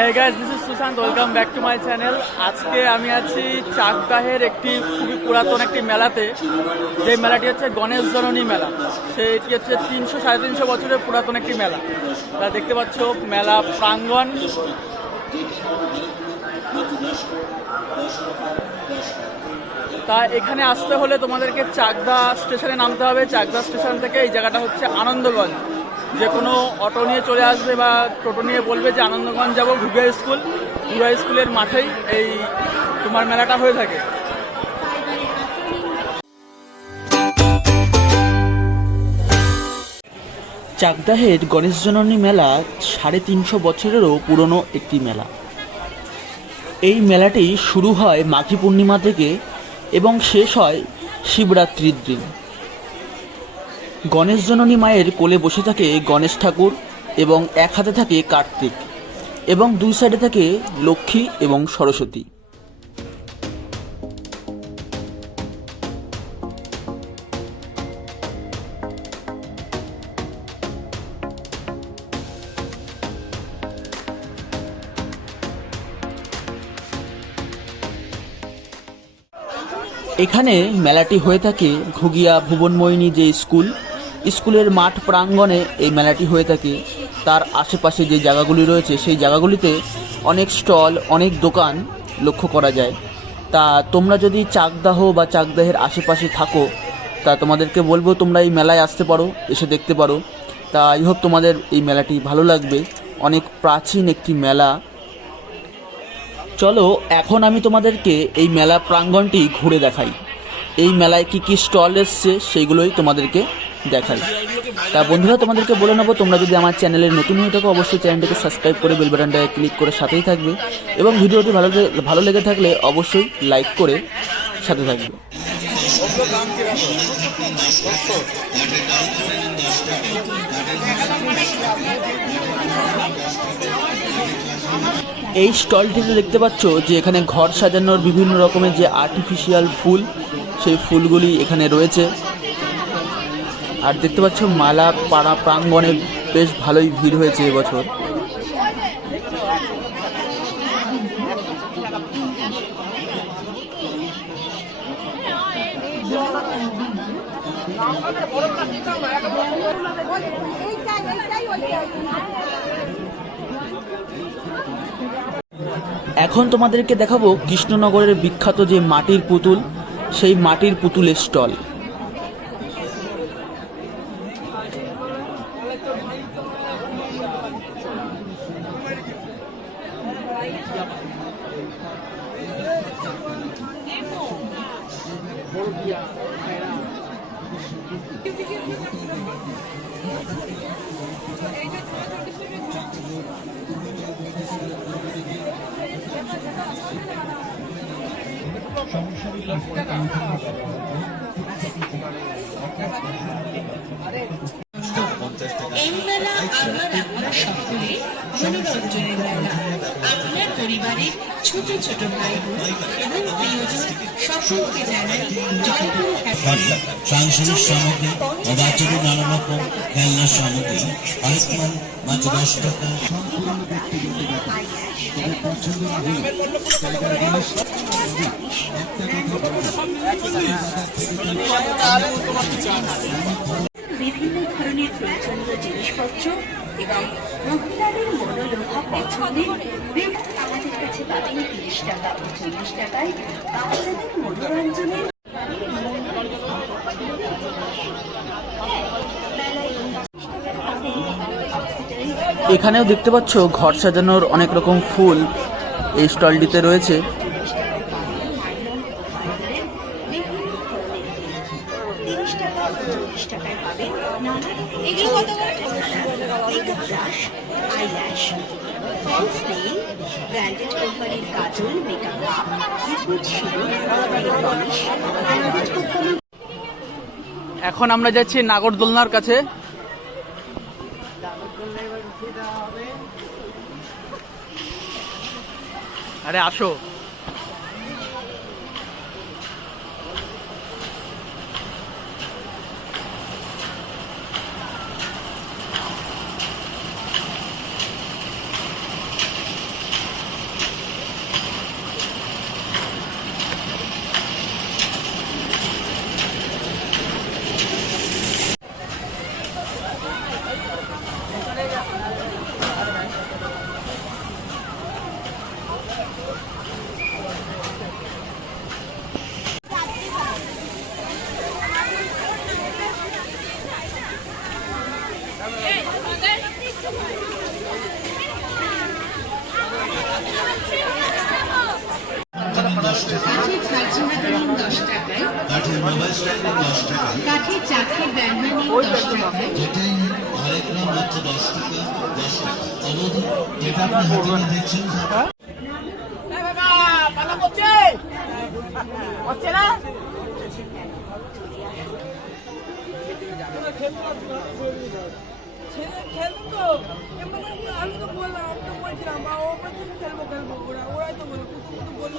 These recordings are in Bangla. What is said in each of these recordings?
Hey guys this is Sushanta welcome back to my channel আজকে আমি আছি চাকদাহের একটি খুবই পুরাতন একটি মেলাতে। যে মেলাটি হচ্ছে গণেশ জননী মেলা। সেটি হচ্ছে তিনশো, সাড়ে তিনশো বছরের পুরাতন একটি মেলা। তা দেখতে পাচ্ছ, মেলা প্রাঙ্গণ। তা এখানে আসতে হলে তোমাদেরকে চাকদা স্টেশনে নামতে হবে। চাকদা স্টেশন থেকে এই জায়গাটা হচ্ছে আনন্দগঞ্জ। যে কোনো অটো নিয়ে চলে আসবে বা টোটো নিয়ে বলবে যে আনন্দগঞ্জ যাব ঘুগা স্কুল। ঘুগা স্কুলের মাঠেই এই তোমার মেলাটা হয়ে থাকে। চাকদাহের গণেশ জননী মেলা সাড়ে তিনশো বছরেরও পুরনো একটি মেলা। এই মেলাটি শুরু হয় মাঘী পূর্ণিমা থেকে এবং শেষ হয় শিবরাত্রির দিন। গণেশ জননী মায়ের কোলে বসে থাকে গণেশ ঠাকুর এবং এক হাতে থাকে কার্তিক এবং দুই সাইডে থাকে লক্ষ্মী এবং সরস্বতী। এখানে মেলাটি হয়ে থাকে ঘুগিয়া ভুবনমোহিনী যে স্কুল স্কুলের মাঠ প্রাঙ্গণে এই মেলাটি হয়ে থাকে। তার আশেপাশে যে জায়গাগুলি রয়েছে, সেই জায়গাগুলিতে অনেক স্টল, অনেক দোকান লক্ষ্য করা যায়। তা তোমরা যদি চাকদাহ বা চাকদাহের আশেপাশে থাকো, তা তোমাদেরকে বলব তোমরা এই মেলায় আসতে পারো, এসে দেখতে পারো। তা আই হোপ তোমাদের এই মেলাটি ভালো লাগবে। অনেক প্রাচীন একটি মেলা। চলো, এখন আমি তোমাদেরকে এই মেলা প্রাঙ্গণটি ঘুরে দেখাই। এই মেলায় কি কি স্টল এসছে সেইগুলোই তোমাদেরকে দেখাই। তা বন্ধুরা, তোমাদেরকে বলে নেব, তোমরা যদি আমার চ্যানেলে নতুন হয়ে থাকো, অবশ্যই চ্যানেলটিকে সাবস্ক্রাইব করে বেল বাটনটায় ক্লিক করে সাথেই থাকবে এবং ভিডিওটি ভালো ভালো লেগে থাকলে অবশ্যই লাইক করে সাথে থাকবে। এই স্টলটিতে দেখতে পাচ্ছ যে এখানে ঘর সাজানোর বিভিন্ন রকমের যে আর্টিফিশিয়াল ফুল, সেই ফুলগুলি এখানে রয়েছে। আর দেখতে পাচ্ছ মালা, পাড়া প্রাঙ্গণে বেশ ভালোই ভিড় হয়েছে এবছর। এখন তোমাদেরকে দেখাবো কৃষ্ণনগরের বিখ্যাত যে মাটির পুতুল সেই মাটির পুতুলের স্টল। এই মেলা আমার আপনার সকলে মনোরঞ্জনের মেলা। আপনার পরিবারের ছোট ছোট ভাই বোন এবং প্রিয়জন সকলকে জানাই জয়পুর সাংসারিক সামগ্রী ও বাচ্চাদের নানা রকম খেলনার সামগ্রী আরেকবার মাত্র দশ টাকা। বিভিন্ন ধরনের প্রয়োজনীয় জিনিসপত্র এবং মহিলাদের মনোলোভা আমাদের কাছে পাবেন তিরিশ টাকা ও চল্লিশ টাকায় বাচ্চাদের মনোরঞ্জনের এখানেও দেখতে পাচ্ছ, ঘর সাজানোর অনেক রকম ফুল এই স্টলটিতে রয়েছে তিরিশ টাকা ও চল্লিশ টাকায় পাবেন নানা রকমের makeup brush eyelash falls nail branded কোম্পানির kajal makeup cup liquid nail polish branded কোম্পানির এখন আমরা যাচ্ছি নাগরদোলনার কাছে। আরে, আসো। দশ টাকা কাঠের ছালছাড়া নিন দশ টাকায়। কাঠের মোবাইল স্ট্যান্ড দশ টাকা কাঠের চাকের ব্যান্ডা দশ টাকায় যেটাই হরেক রং হচ্ছে দশ টাকা দশ টাকা। অবধি যেটা আপনি হাতে নিয়ে দেখছেন। ছেলে খেলতো এমন আমি তো বললাম বলছিলাম বা ও বলছে খেলব খেলব। ওরা ওরাই তো বলল কুতু কুতু বলল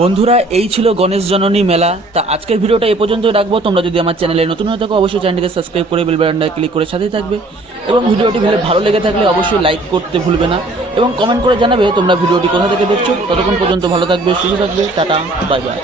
বন্ধুরা, এই ছিল গণেশ জননী মেলা। তা আজকের ভিডিওটা এ পর্যন্ত রাখব। তোমরা যদি আমার চ্যানেলে নতুন হয়ে থাকো, অবশ্যই চ্যানেলটিকে সাবস্ক্রাইব করে বেল বাটনটা ক্লিক করে সাথেই থাকবে। এবং ভিডিওটি ভালো ভালো লেগে থাকলে অবশ্যই লাইক করতে ভুলবে না। এবং কমেন্ট করে জানাবে তোমরা ভিডিওটি কোথা থেকে দেখছ। ততক্ষণ পর্যন্ত ভালো থাকবে, সুস্থ থাকবে। Tata bye bye